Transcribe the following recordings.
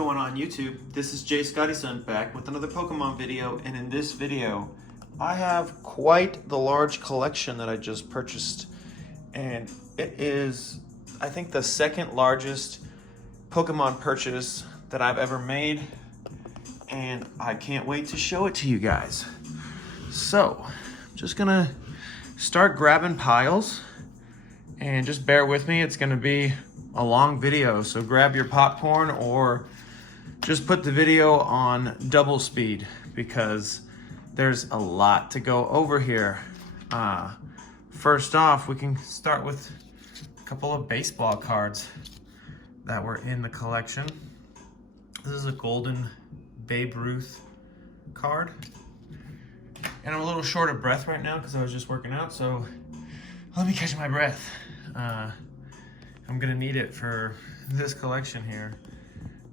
going on YouTube? This is Jay Scottyson back with another Pokemon video, and in this video I have quite the large collection that I just purchased, and it is, I think, the second largest Pokemon purchase that I've ever made, and I can't wait to show it to you guys. So I'm just gonna start grabbing piles, and just bear with me, it's gonna be a long video, so grab your popcorn or just put the video on double speed because there's a lot to go over here. First off, we can start with a couple of baseball cards that were in the collection. This is a golden Babe Ruth card, and I'm a little short of breath right now because I was just working out, so let me catch my breath. I'm gonna need it for this collection here.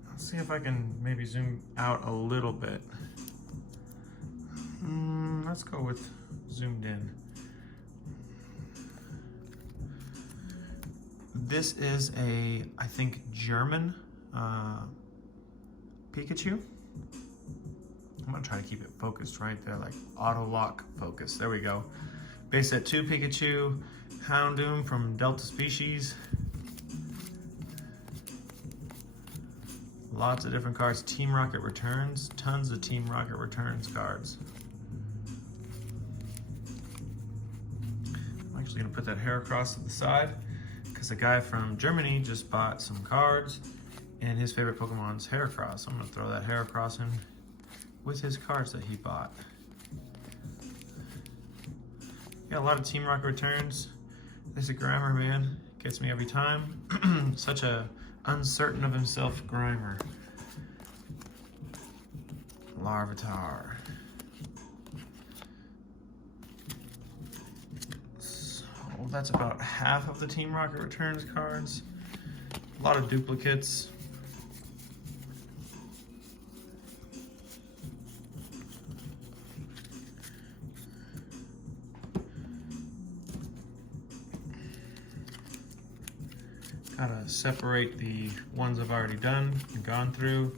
Let's see if I can maybe zoom out a little bit. Let's go with zoomed in. This is a, I think, German Pikachu. I'm gonna try to keep it focused right there, like auto lock focus. There we go. Base set 2 Pikachu, Houndoom from Delta Species. Lots of different cards. Team Rocket Returns. Tons of Team Rocket Returns cards. I'm actually going to put that Heracross to the side because a guy from Germany just bought some cards and his favorite Pokemon's Heracross. I'm going to throw that Heracross in with his cards that he bought. Got a lot of Team Rocket Returns. This is a Grimer, man. Gets me every time. Such a uncertain of himself Grimer. Larvitar. So that's about half of the Team Rocket Returns cards. A lot of duplicates. Gotta separate the ones I've already done and gone through,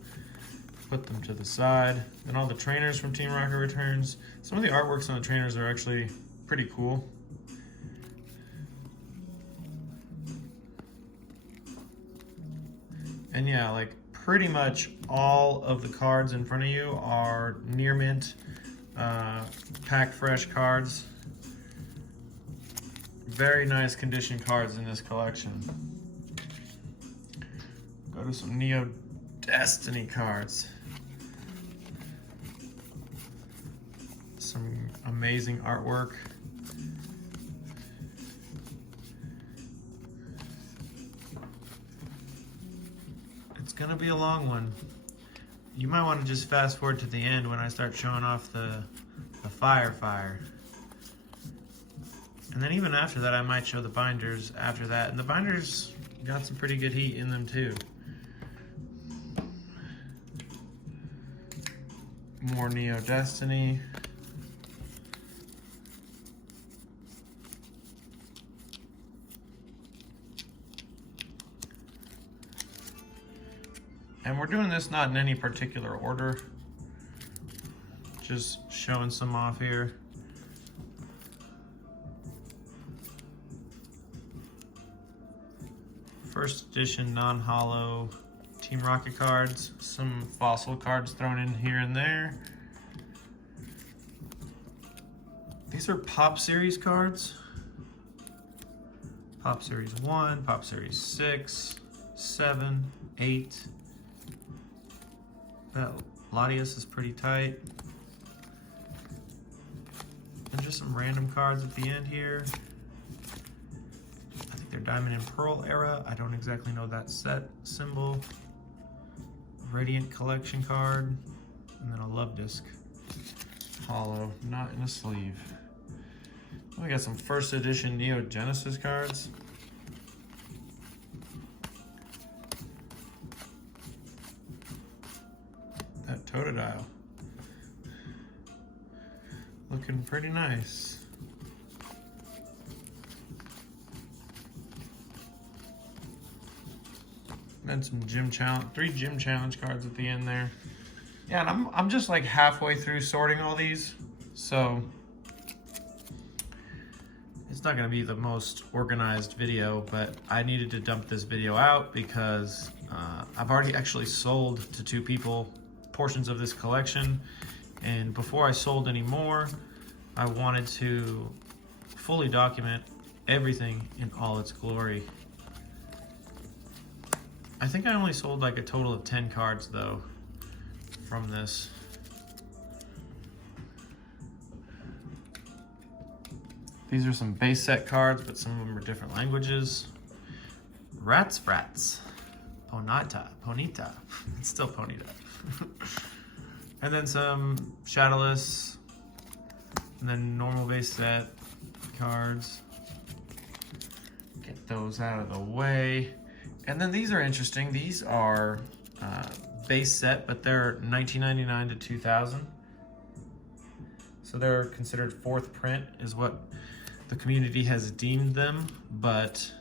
put them to the side. Then all the trainers from Team Rocket Returns. Some of the artworks on the trainers are actually pretty cool. And yeah, like pretty much all of the cards in front of you are near mint, pack fresh cards. Very nice condition cards in this collection. Go to some Neo Destiny cards. Some amazing artwork. It's gonna be a long one. You might want to just fast forward to the end when I start showing off the fire. And then even after that, I might show the binders after that. And the binders got some pretty good heat in them too. More Neo Destiny. And we're doing this not in any particular order, just showing some off here. First edition non-holo Team Rocket cards, some fossil cards thrown in here and there. These are Pop Series cards. Pop Series 1, Pop Series 6, 7, 8. That Latias is pretty tight. And just some random cards at the end here. I think they're Diamond and Pearl era. I don't exactly know that set symbol. Radiant collection card, and then a Love Disc holo, not in a sleeve. We got some first edition Neo Genesis cards. That Totodile, looking pretty nice. then some gym challenge, 3 gym challenge cards at the end there. Yeah, and I'm just like halfway through sorting all these, so it's not gonna be the most organized video, but I needed to dump this video out because I've already actually sold to 2 people portions of this collection, and before I sold any more, I wanted to fully document everything in all its glory. I think I only sold like a total of 10 cards though from this. These are some base set cards, but some of them are different languages. Rats Frats. Ponita. It's still Ponita. And then some Shadowless. And then normal base set cards. Get those out of the way. And then these are interesting. These are base set, but they're 1999 to 2000. So they're considered 4th print is what the community has deemed them, but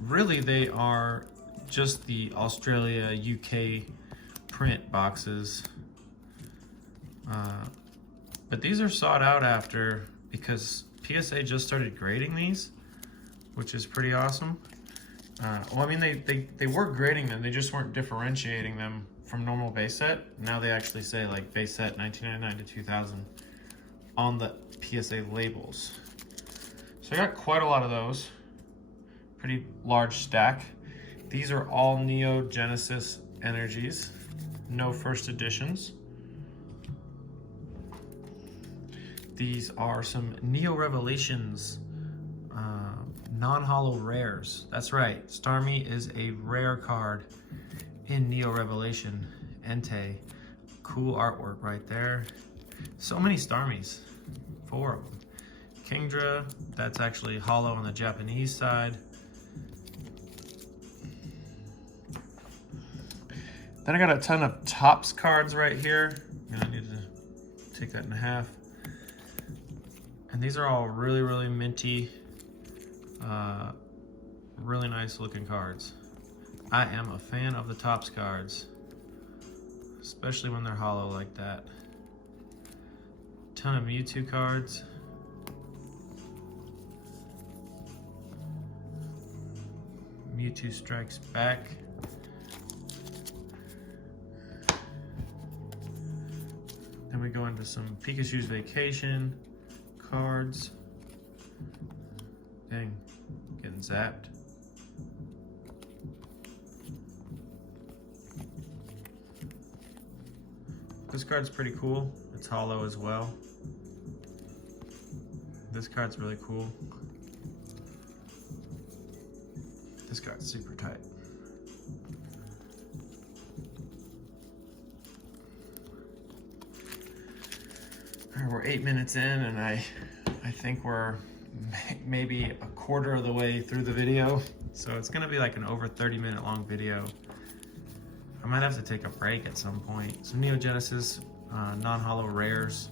really they are just the Australia, UK print boxes. But these are sought out after because PSA just started grading these, which is pretty awesome. Well, I mean, they were grading them, they just weren't differentiating them from normal base set. Now they actually say like base set 1999 to 2000 on the PSA labels. So I got quite a lot of those. Pretty large stack. These are all Neo Genesis energies, no first editions. These are some Neo Revelations non-holo rares. That's right, Starmie is a rare card in Neo Revelation. Entei, cool artwork right there. So many Starmies, 4 of them. Kingdra, that's actually holo on the Japanese side. Then I got a ton of Topps cards right here. I need to take that in half. And these are all really, really minty, really nice looking cards. I am a fan of the Topps cards, especially when they're holo like that. Ton of Mewtwo cards. Mewtwo Strikes Back. Then we go into some Pikachu's Vacation cards. Dang, getting zapped. This card's pretty cool. It's holo as well. This card's really cool. This card's super tight. All right, we're 8 minutes in, and I think we're maybe a quarter of the way through the video. So it's gonna be like an over 30-minute long video. I might have to take a break at some point. Some Neo Genesis non-holo rares,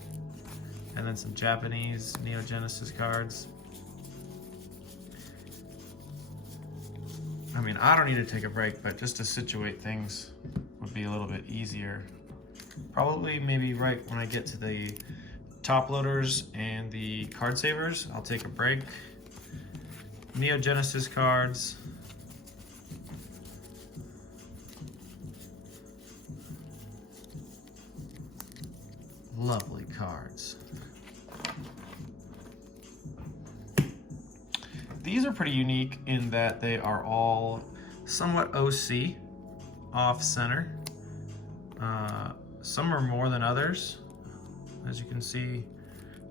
and then some Japanese Neo Genesis cards. I mean, I don't need to take a break, but just to situate things would be a little bit easier. Probably maybe right when I get to the top loaders and the card savers, I'll take a break. Neo Genesis cards. Lovely cards. These are pretty unique in that they are all somewhat OC, off center. Some are more than others. As you can see,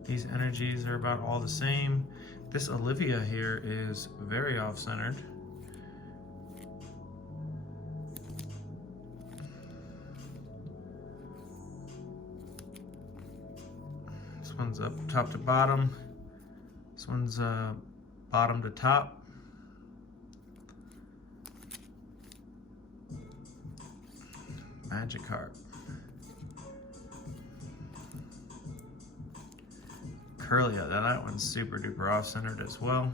these energies are about all the same. This Olivia here is very off-centered. This one's up top to bottom. This one's bottom to top. Magikarp. Curlia, that one's super duper off-centered as well.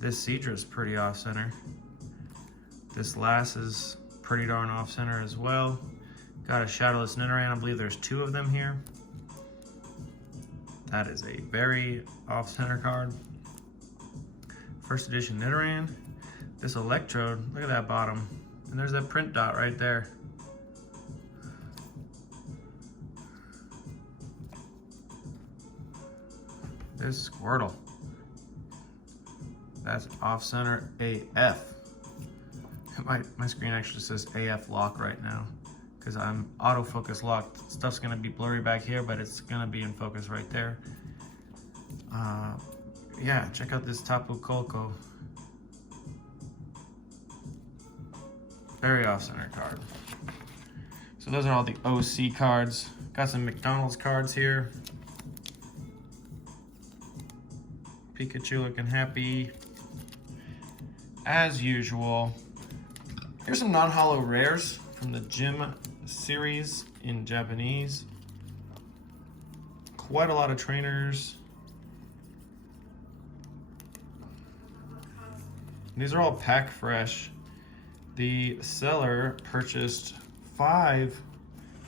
This Seadra is pretty off-center. This last is pretty darn off center as well. Got a Shadowless Nidoran. I believe there's 2 of them here. That is a very off center card. First edition Nidoran. This Electrode, look at that bottom. And there's that print dot right there. There's Squirtle. That's off center AF. My screen actually says AF lock right now because I'm autofocus locked. Stuff's gonna be blurry back here, but it's gonna be in focus right there. Yeah, check out this Tapu Koko. Very off center card. So those are all the OC cards. Got some McDonald's cards here. Pikachu looking happy as usual. Here's some non-holo rares from the Gym series in Japanese. Quite a lot of trainers. These are all pack fresh. The seller purchased 5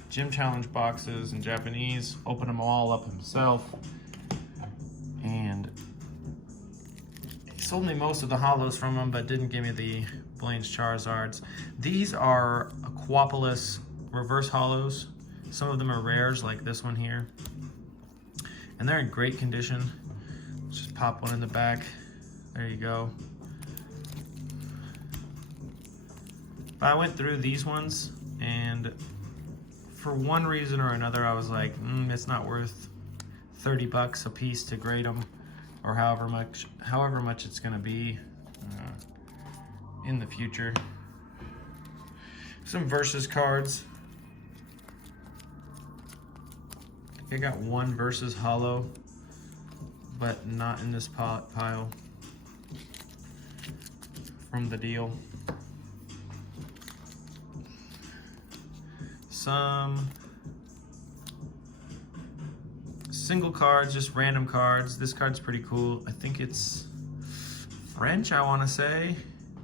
Gym Challenge boxes in Japanese, opened them all up himself, and he sold me most of the holos from them, but didn't give me the Blaine's Charizards. These are Aquapolis reverse holos. Some of them are rares, like this one here, and they're in great condition. Let's just pop one in the back. There you go. But I went through these ones, and for one reason or another, I was like, it's not worth 30 bucks a piece to grade them, or however much it's gonna be in the future. Some Versus cards. I think I got 1 Versus holo, but not in this pile from the deal. Some single cards, just random cards. This card's pretty cool. I think it's French, I want to say.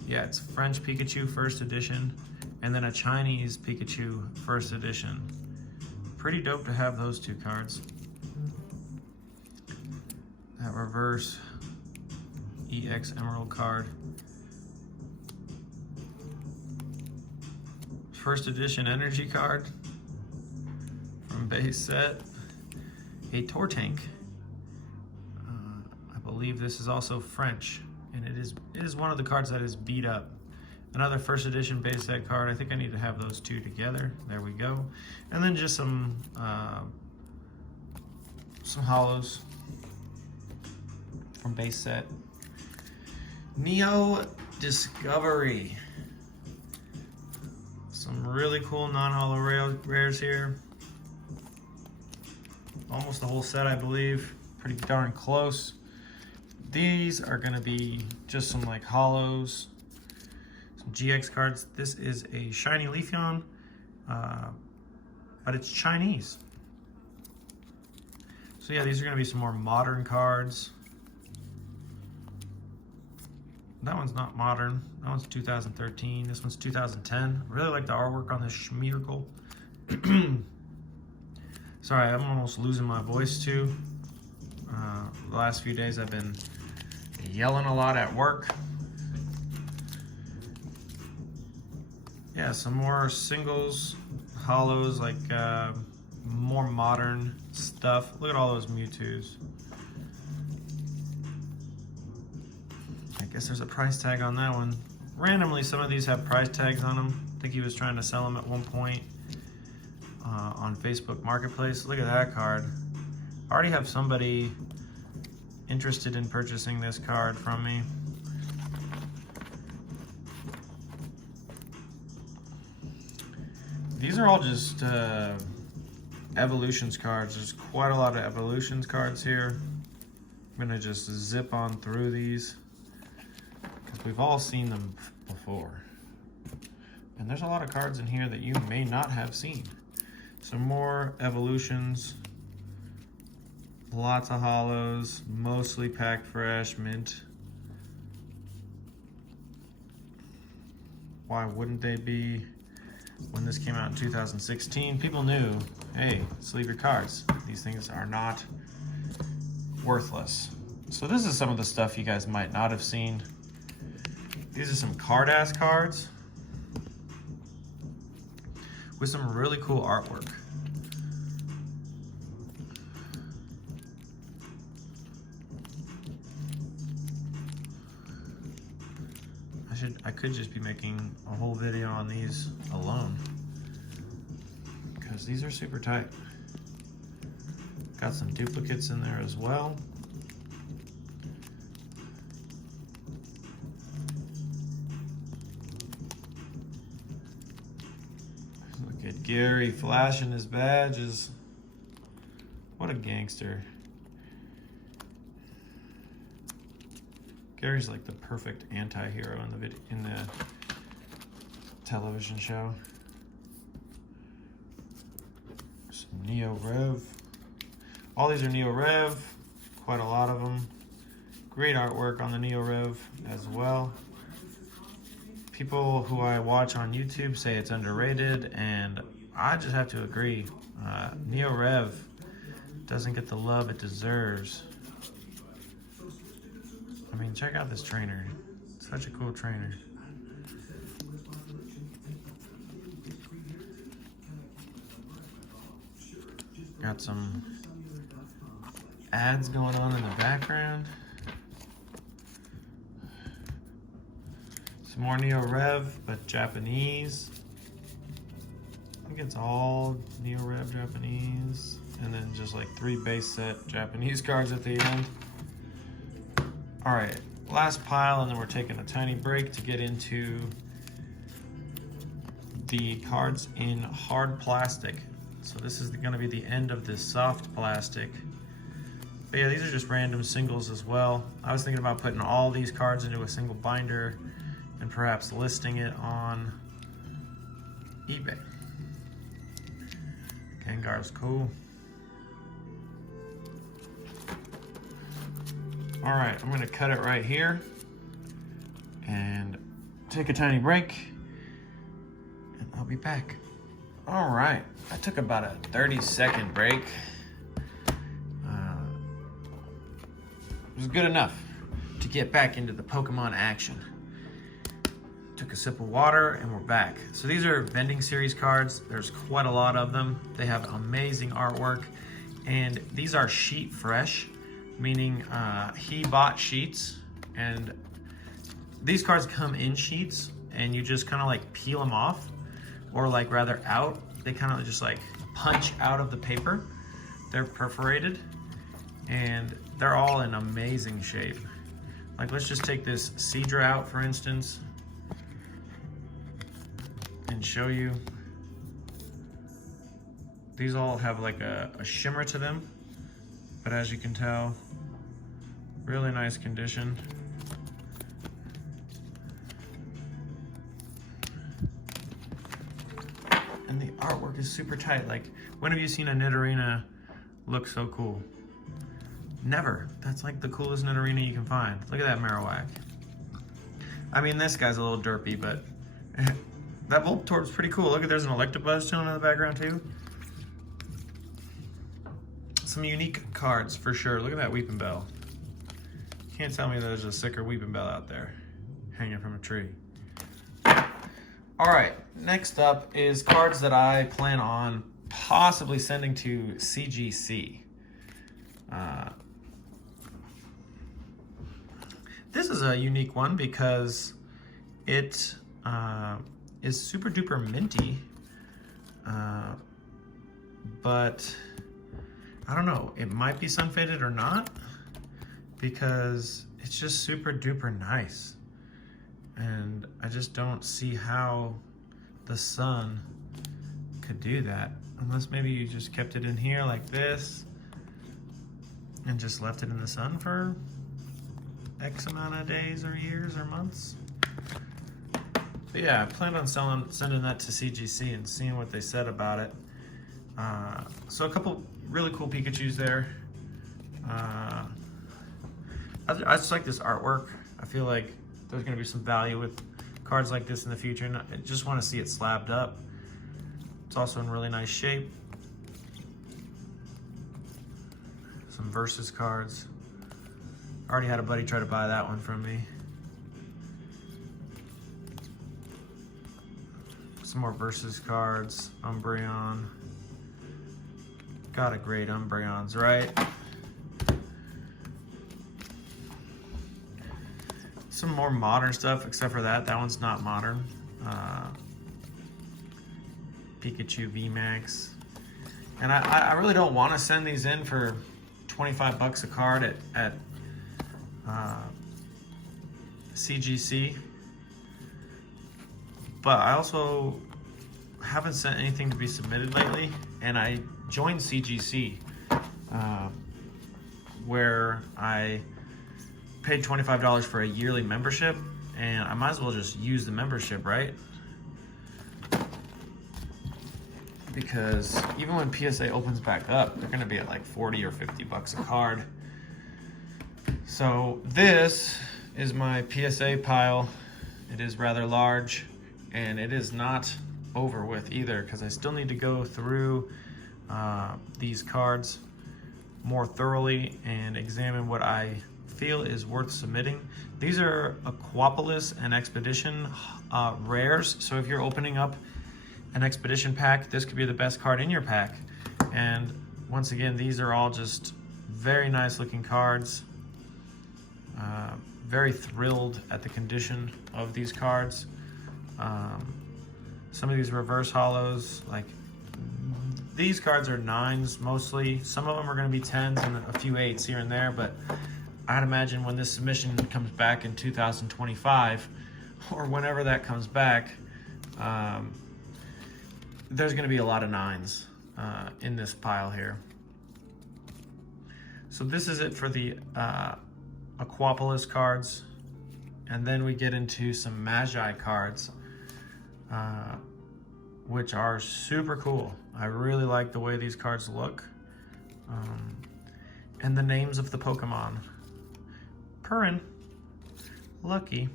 Yeah, it's French Pikachu first edition, and then a Chinese Pikachu first edition. Pretty dope to have those 2 cards. That reverse EX Emerald card. First edition energy card from base set. A Tortank. I believe this is also French, and it is one of the cards that is beat up. Another first edition base set card. I think I need to have those 2 together. There we go. And then just some holos from base set. Neo Discovery. Some really cool non-holo rares here. Almost the whole set, I believe. Pretty darn close. These are gonna be just some like holos, some GX cards. This is a shiny Leafeon, but it's Chinese. So yeah, these are gonna be some more modern cards. That one's not modern. That one's 2013. This one's 2010. I really like the artwork on this Schmeargle. Sorry, I'm almost losing my voice too. The last few days I've been yelling a lot at work. Yeah, some more singles, holos, like more modern stuff. Look at all those Mewtwo's. I guess there's a price tag on that one. Randomly, some of these have price tags on them. I think he was trying to sell them at one point on Facebook Marketplace. Look at that card. I already have somebody interested in purchasing this card from me. These are all just Evolutions cards. There's quite a lot of Evolutions cards here. I'm gonna just zip on through these, because we've all seen them before. And there's a lot of cards in here that you may not have seen. Some more Evolutions, lots of holos, mostly pack fresh, mint. why wouldn't they be? When this came out in 2016, people knew, hey, sleeve your cards. These things are not worthless. So this is some of the stuff you guys might not have seen. These are some card-ass cards with some really cool artwork. I could just be making a whole video on these alone because these are super tight. Got some duplicates in there as well. Look at Gary flashing his badges. What a gangster. Gary's like the perfect anti-hero in the television show. Some Neo Rev. All these are Neo Rev, quite a lot of them. Great artwork on the Neo Rev as well. People who I watch on YouTube say it's underrated, and I just have to agree. Neo Rev doesn't get the love it deserves. I mean, check out this trainer. Such a cool trainer. Got some ads going on in the background. Some more Neo Rev, but Japanese. I think it's all Neo Rev Japanese. And then just like 3 base set Japanese cards at the end. All right, last pile, and then we're taking a tiny break to get into the cards in hard plastic. So this is gonna be the end of this soft plastic. But yeah, these are just random singles as well. I was thinking about putting all these cards into a single binder and perhaps listing it on eBay. Gengar's cool. All right, I'm gonna cut it right here and take a tiny break, and I'll be back. All right, I took about a 30-second break. It was good enough to get back into the Pokemon action. Took a sip of water and we're back. So these are vending series cards. There's quite a lot of them. They have amazing artwork, and these are sheet fresh, meaning he bought sheets, and these cards come in sheets and you just kind of like peel them off, or like rather out. They kind of just like punch out of the paper. They're perforated and they're all in amazing shape. Like, let's just take this Seadra out, for instance, and show you. These all have like a shimmer to them, but as you can tell, really nice condition. And the artwork is super tight. Like, when have you seen a Nidorina look so cool? Never. That's like the coolest Nidorina you can find. Look at that Marowak. I mean, this guy's a little derpy, but that Voltor's pretty cool. Look at, there's an Electabuzz chilling in the background too. Some unique cards for sure. Look at that Weeping Bell. Can't tell me there's a sicker Weeping Bell out there hanging from a tree. All right, next up is cards that I plan on possibly sending to CGC. This is a unique one because it is super duper minty, but I don't know, it might be sun faded or not, because it's just super duper nice. And I just don't see how the sun could do that, unless maybe you just kept it in here like this and just left it in the sun for X amount of days or years or months. But yeah, I plan on sending that to CGC and seeing what they said about it. So a couple really cool Pikachus there. I just like this artwork. I feel like there's gonna be some value with cards like this in the future, and I just want to see it slabbed up. It's also in really nice shape. Some Versus cards. I already had a buddy try to buy that one from me. Some more Versus cards. Umbreon. Got a great Umbreons, right? Some more modern stuff, except for that. That one's not modern. Pikachu VMAX. And I really don't want to send these in for 25 bucks a card at CGC. But I also haven't sent anything to be submitted lately, and I joined CGC where I paid $25 for a yearly membership, and I might as well just use the membership, right? Because even when PSA opens back up, they're gonna be at like 40 or 50 bucks a card. So this is my PSA pile. It is rather large, and it is not over with either, because I still need to go through these cards more thoroughly and examine what I feel is worth submitting. These are Aquapolis and Expedition rares, so if you're opening up an Expedition pack, this could be the best card in your pack. And once again, these are all just very nice looking cards. Very thrilled at the condition of these cards. Some of these reverse hollows, like these cards are 9s mostly. Some of them are going to be 10s and a few 8s here and there, but I'd imagine when this submission comes back in 2025, or whenever that comes back, there's going to be a lot of 9s in this pile here. So this is it for the Aquapolis cards, and then we get into some Magi cards, which are super cool. I really like the way these cards look, and the names of the Pokemon. Purin, Lucky.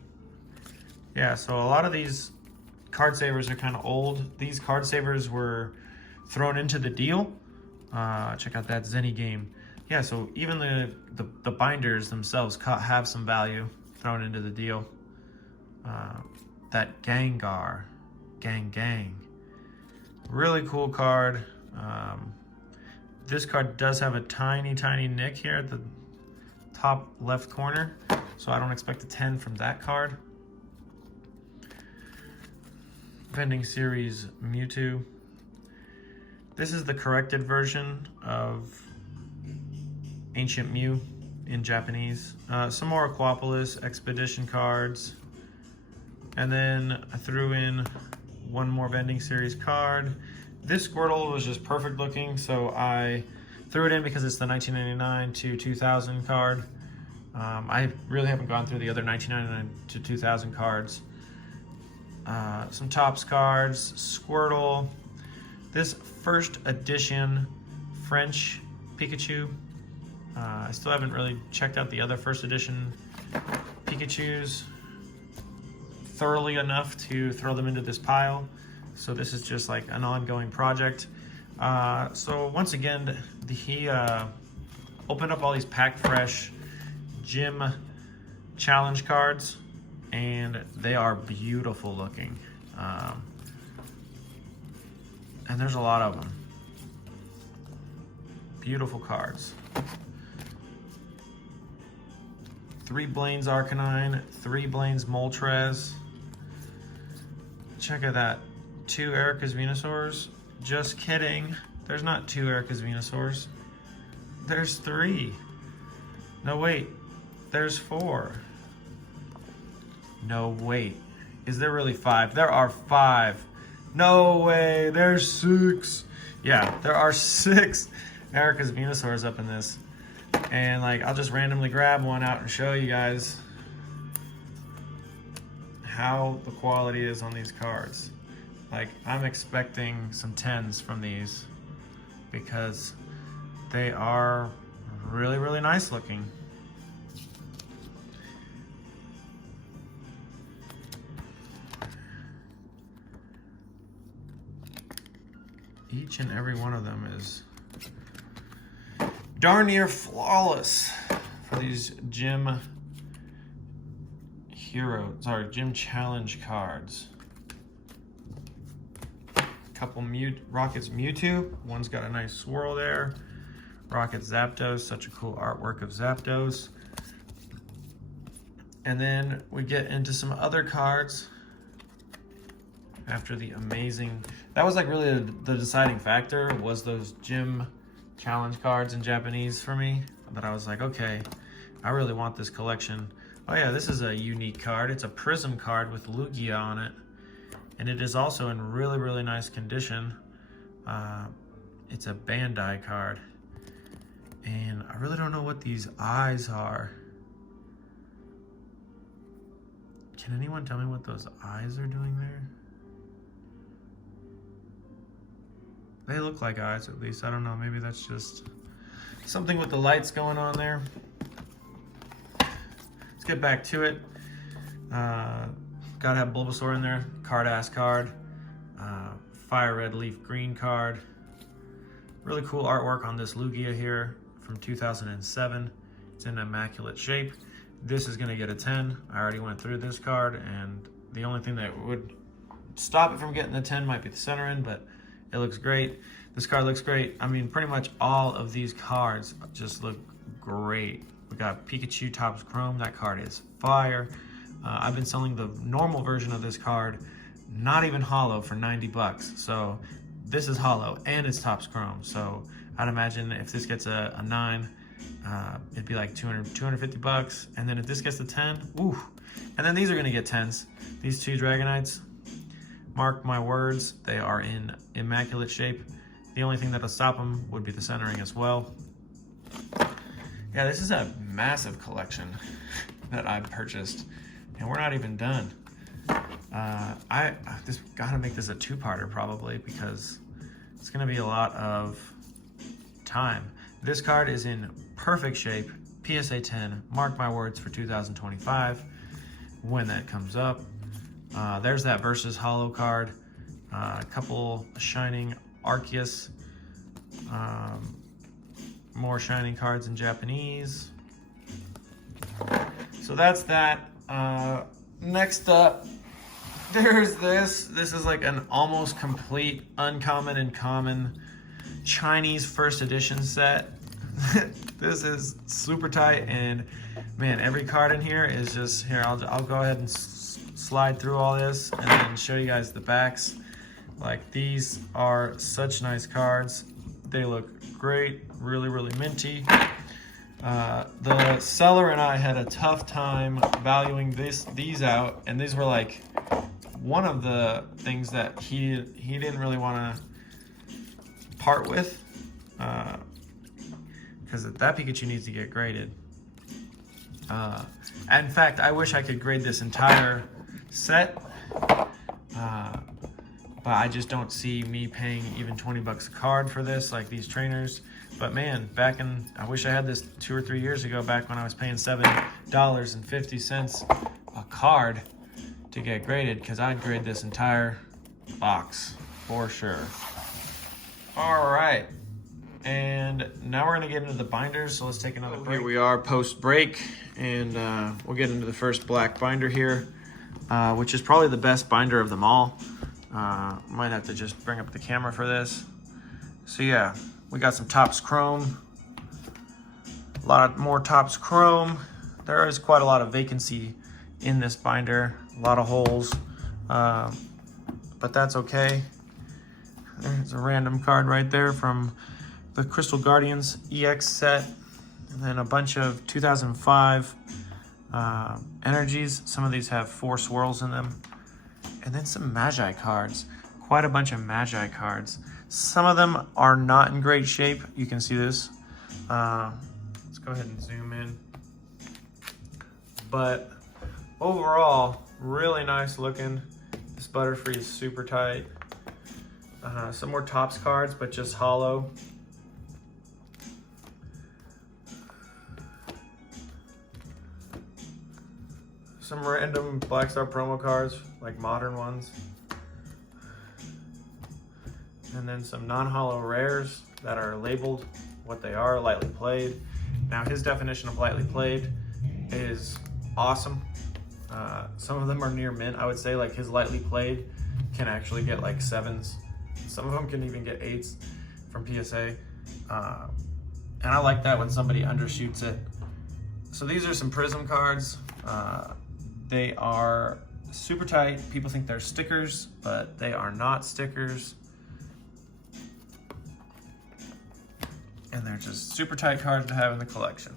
Yeah, so a lot of these card savers are kind of old. These card savers were thrown into the deal. Check out that Zenny game. Yeah, so even the binders themselves have some value thrown into the deal. That Gengar, Gang. Really cool card. This card does have a tiny nick here at the top left corner, so I don't expect a 10 from that card. Vending Series Mewtwo. This is the corrected version of Ancient Mew in Japanese. Some more Aquapolis Expedition cards. And then I threw in one more Vending Series card. This Squirtle was just perfect looking, so I threw it in because it's the 1999 to 2000 card. I really haven't gone through the other 1999 to 2000 cards. Some Topps cards, Squirtle. This first edition French Pikachu. I still haven't really checked out the other first edition Pikachus thoroughly enough to throw them into this pile. So this is just like an ongoing project. So once again, he opened up all these pack fresh gym challenge cards, and they are beautiful looking. And there's a lot of them. Beautiful cards. 3 Blaine's Arcanine, 3 Blaine's Moltres. Check out that. 2 Erica's Venusaurs. Just kidding. There's not 2 Erica's Venusaurs. There's 3. No, wait. There's 4. No, wait. Is there really 5? There are 5. No way. There's 6. Yeah, there are 6 Erica's Venusaurs up in this. And like, I'll just randomly grab one out and show you guys how the quality is on these cards. Like, I'm expecting some 10s from these because they are really nice looking. each and every one of them is darn near flawless for these gym gym challenge cards. Couple Rockets Mewtwo. One's got a nice swirl there. Rocket Zapdos, such a cool artwork of Zapdos. And then we get into some other cards after the amazing, that was like really the deciding factor, was those gym challenge cards in Japanese for me. But I was like, okay, I really want this collection. Oh yeah, this is a unique card. It's a Prism card with Lugia on it. And it is also in really, really nice condition. It's a Bandai card. And I really don't know what these eyes are. Can anyone tell me what those eyes are doing there? They look like eyes, at least. I don't know, maybe that's just something with the lights going on there. Let's get back to it. Gotta have Bulbasaur in there. Card-ass card. Fire Red Leaf Green card. Really cool artwork on this Lugia here from 2007. It's in immaculate shape. This is gonna get a 10. I already went through this card, and the only thing that would stop it from getting the 10 might be the center end, but it looks great. This card looks great. I mean, pretty much all of these cards just look great. We got Pikachu Topps Chrome. That card is fire. I've been selling the normal version of this card, not even holo, for 90 bucks. So this is holo and it's Topps Chrome. So I'd imagine if this gets a 9, it'd be like 250 bucks. And then if this gets a 10, woo. And then these are gonna get 10s. These two Dragonites, mark my words, they are in immaculate shape. The only thing that'll stop them would be the centering as well. Yeah, this is a massive collection that I purchased, and we're not even done. I just gotta make this a two-parter probably, because it's gonna be a lot of time. This card is in perfect shape, PSA 10, mark my words, for 2025, when that comes up. There's that Versus Holo card, a couple Shining Arceus, more Shining cards in Japanese. So that's that. Next up, there's this. This is like an almost complete uncommon and common Chinese first edition set. This is super tight, and man, every card in here is just, here, I'll go ahead and slide through all this and then show you guys the backs. Like, these are such nice cards. They look great, really, really minty. The seller and I had a tough time valuing these out, and these were like one of the things that he didn't really want to part with, because that Pikachu needs to get graded. In fact, I wish I could grade this entire set, but I just don't see me paying even 20 bucks a card for this, like these trainers. But man, I wish I had this 2 or 3 years ago, back when I was paying $7.50 a card to get graded, because I'd grade this entire box for sure. All right, and now we're gonna get into the binders, so let's take another break. Here we are post-break, and we'll get into the first black binder here, which is probably the best binder of them all. Might have to just bring up the camera for this. So yeah, we got some Topps Chrome, a lot more Topps Chrome. There is quite a lot of vacancy in this binder, a lot of holes, but that's okay. There's a random card right there from the Crystal Guardians EX set, and then a bunch of 2005 energies. Some of these have 4 swirls in them. And then some Magi cards, quite a bunch of Magi cards. Some of them are not in great shape. You can see this. Let's go ahead and zoom in. But overall, really nice looking. This Butterfree is super tight. Some more Topps cards, but just holo. Some random Black Star promo cards, like modern ones. and then some non-hollow rares that are labeled what they are, lightly played. Now his definition of lightly played is awesome. Some of them are near mint. I would say like his lightly played can actually get like 7s. Some of them can even get 8s from PSA. And I like that when somebody undershoots it. So these are some Prism cards. They are super tight. People think they're stickers, but they are not stickers. And they're just super tight cards to have in the collection.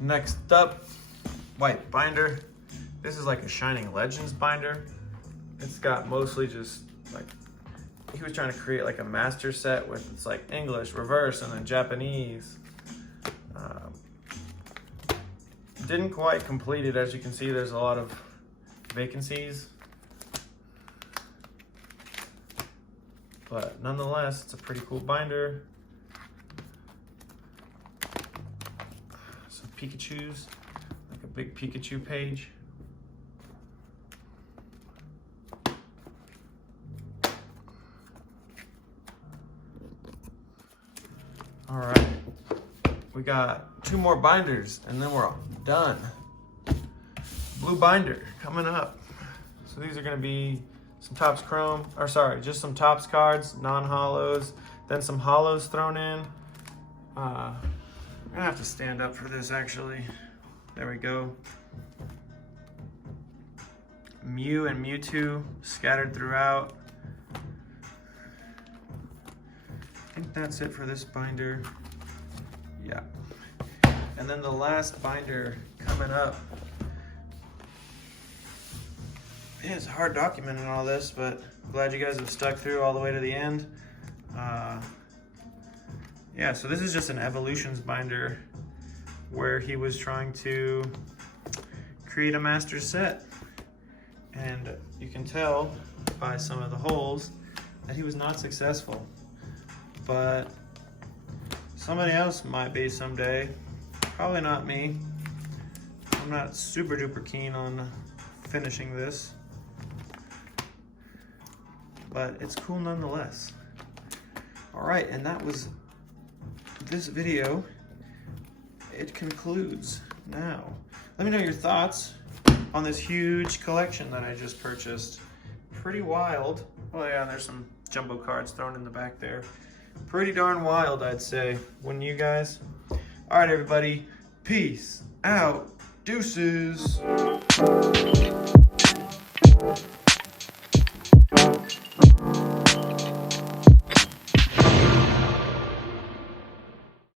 Next up, white binder. This is like a Shining Legends binder. It's got mostly just like, he was trying to create like a master set with it's like English, reverse, and then Japanese. Didn't quite complete it. As you can see, there's a lot of vacancies. But nonetheless, it's a pretty cool binder. Some Pikachus, like a big Pikachu page. All right, we got 2 more binders and then we're done. Blue binder coming up. So these are gonna be some Topps Chrome, or sorry, just some Topps cards, non-hollows, then some hollows thrown in. I'm gonna have to stand up for this actually. There we go. Mew and Mewtwo scattered throughout. I think that's it for this binder. Yeah. And then the last binder coming up. Yeah, it's hard documenting all this, but I'm glad you guys have stuck through all the way to the end. Yeah, so this is just an Evolutions binder where he was trying to create a master set. And you can tell by some of the holes that he was not successful. But somebody else might be someday. Probably not me. I'm not super duper keen on finishing this, but it's cool nonetheless. All right, and that was this video. It concludes now. Let me know your thoughts on this huge collection that I just purchased. Pretty wild. Oh yeah, there's some jumbo cards thrown in the back there. Pretty darn wild, I'd say. Wouldn't you guys? All right, everybody. Peace out. Deuces.